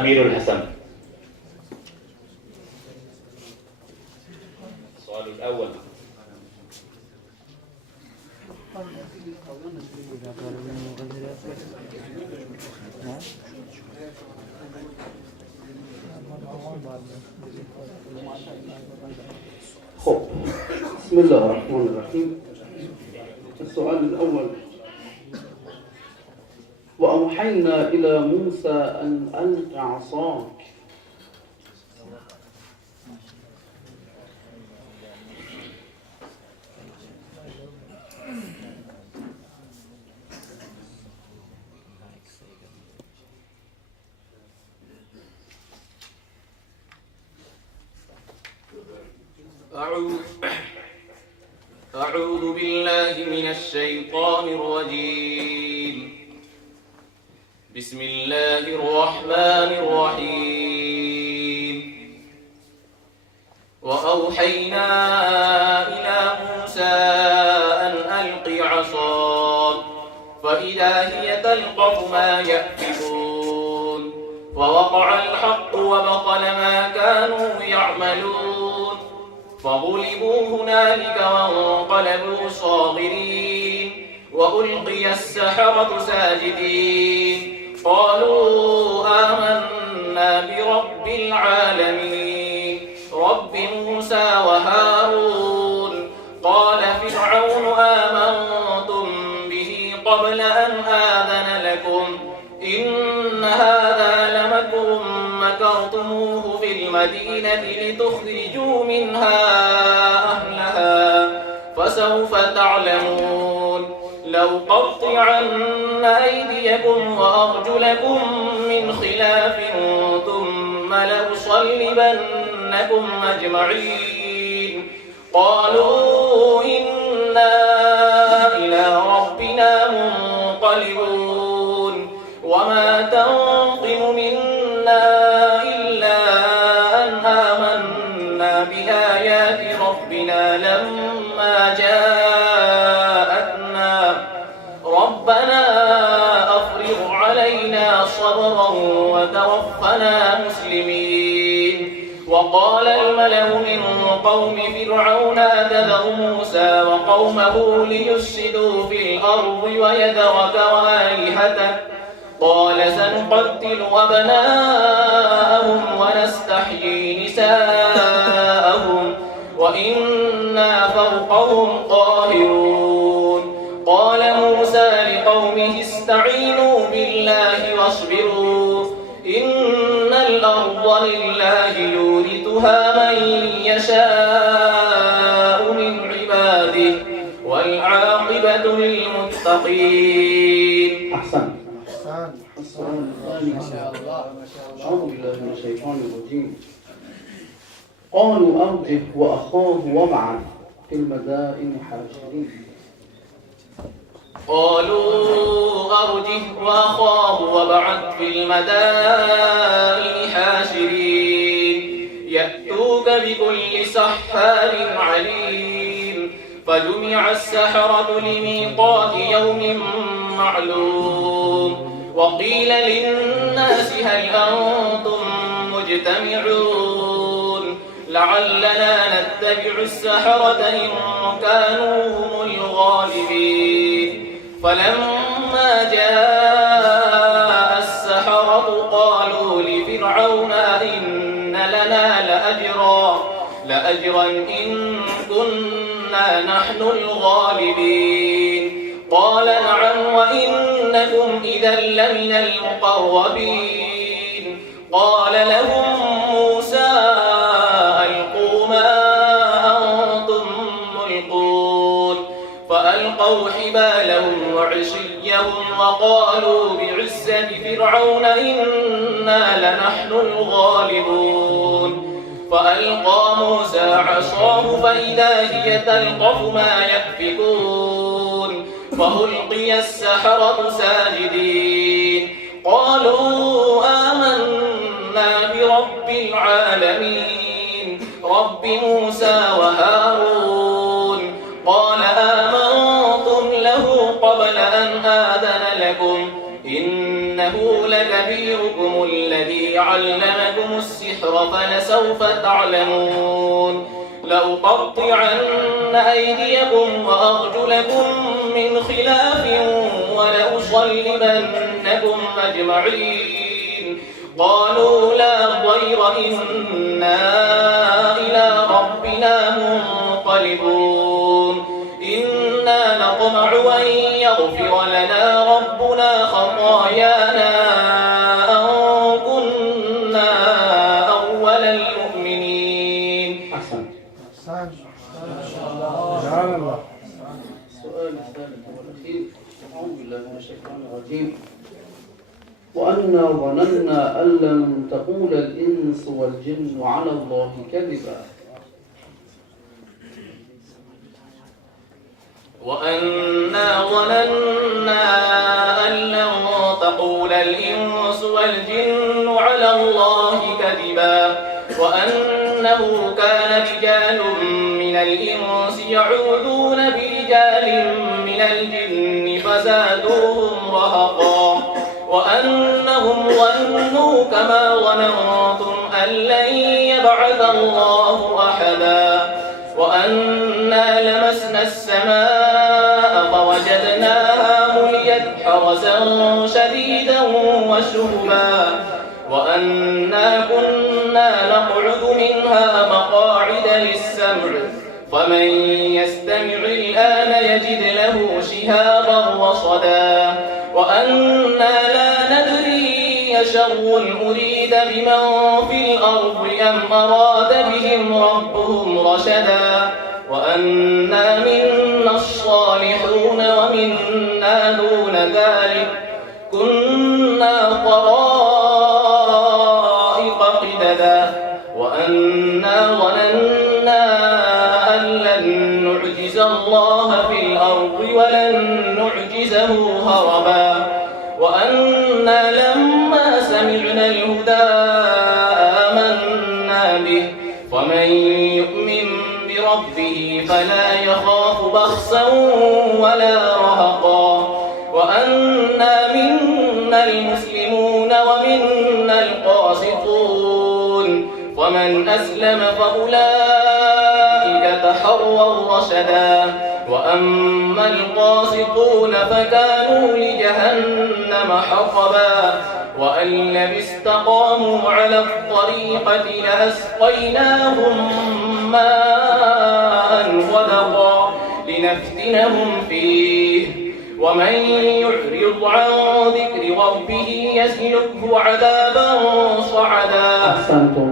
أمير الحسن. السؤال الأول: بسم الله الرحمن الرحيم. السؤال الأول: وأوحينا إلى موسى أن ألق عصاك. أعوذ بالله من الشيطان الرجيم. بسم الله الرحمن الرحيم. وأوحينا إلى موسى أن ألق عصاك فإذا هي تلقف ما يأفكون فوقع الحق وبطل ما كانوا يعملون فغلبوا هنالك وانقلبوا صاغرين وألقي السحرة ساجدين قالوا آمنا برب العالمين رب موسى وهارون. قال فرعون آمنتم به قبل أن آذن لكم إن هذا لمكر مكرتموه في المدينة لتخرجوا منها أهلها فسوف تعلمون. لأقطعن أيديكم وأرجلكم من خلاف ثم لأصلبنكم أجمعين. قالوا إنا إلى ربنا منقلبون. وما تنقم منا إلا أن آمنا بآيات ربنا لما جاءتنا ربنا أفرغ علينا صبرا وتوفنا مسلمين. وقال الملأ من قوم فرعون أتذر موسى وقومه ليفسدوا في الأرض ويذرك وآلهتك قال سنقتل أبناءهم ونستحيي نساءهم وإنا فوقهم قاهرون. قال موسى لقومه استعينوا بالله واصبروا إن الأرض لله يورثها من يشاء من عباده والعاقبة للمتقين. أحسن. السؤال الثاني: أعوذ بالله من الشيطان الرجيم. قالوا أرجه وأخاه وابعث في المدائن حاشرين. قالوا أرجه وأخاه وابعث في المدائن حاشرين يأتوك بكل سحار عليم. فجمع السحرة لميقات يوم معلوم. وقيل للناس هل أنتم مجتمعون لعلنا نتبع السحرة إن كانوا هم الغالبين. فلما جاء السحرة قالوا لفرعون إن لنا لأجرا إن كنا نحن الغالبين. قال نعم وإنكم إذا لمن المقربين. قال لهم موسى ألقوا ما أنتم ملقون. فألقوا حبالهم وعصيهم وقالوا بعزة فرعون إنا لنحن الغالبون. فألقى موسى عصاه فإذا هي تلقف ما يأفكون فألقي السحرة ساجدين قالوا آمنا برب العالمين رب موسى وهارون. قال آمنتم له قبل أن آذن لكم إنه لكبيركم الذي الذي علمكم السحر فلسوف تعلمون لأقطعن أيديكم وأرجلكم من خلاف ولأصلبنكم أجمعين قالوا لا ضير إنا إلى ربنا منقلبون إنا نطمع أن يغفر لنا ربنا خطايانا أن كنا أول المؤمنين. أحسنت. السؤال الثالث والأخير. أعوذ بالله من الشيطان الرجيم. وأنا ظننا أن لن تقول الإنس والجن على الله كذبا. وأنا ظننا أن لن تقول الإنس والجن على الله كذبا وأنه كان رجال من الإنس يعوذون برجال من الجن فزادوهم رهقا وأنهم ظنوا كما ظننتم أن لن يبعث الله أحدا وأنا لمسنا السماء فوجدناها مليت حرسا شديدا وشهبا وأنا كنا نقعد منها مقاعد للسمع فمن يستمع الآن يجد له شهابا رصدا وأنا لا ندري شر أريد بمن في الأرض أم أراد بهم ربهم رشدا وأنا منا الصالحون ومنا دون ذلك كنا طرائق قددا وأنا ظننا أن لن نعجز الله في الأرض ولن نعجزه هربا وأنا لما سمعنا الهدى آمنا به ومن يؤمن بربه فلا يخاف بخسا ولا رهقا وأنا منا المسلمون ومنا القاسطون ومن أسلم فأولئك تحروا رشدا وأما القاسطون فكانوا لجهنم حطبا وأن لم استقاموا على الطريقة لأسقيناهم ماء غدقا لنفتنهم فيه ومن يعرض عن ذكر ربه يسلكه عذابا صعدا. أحسنتم.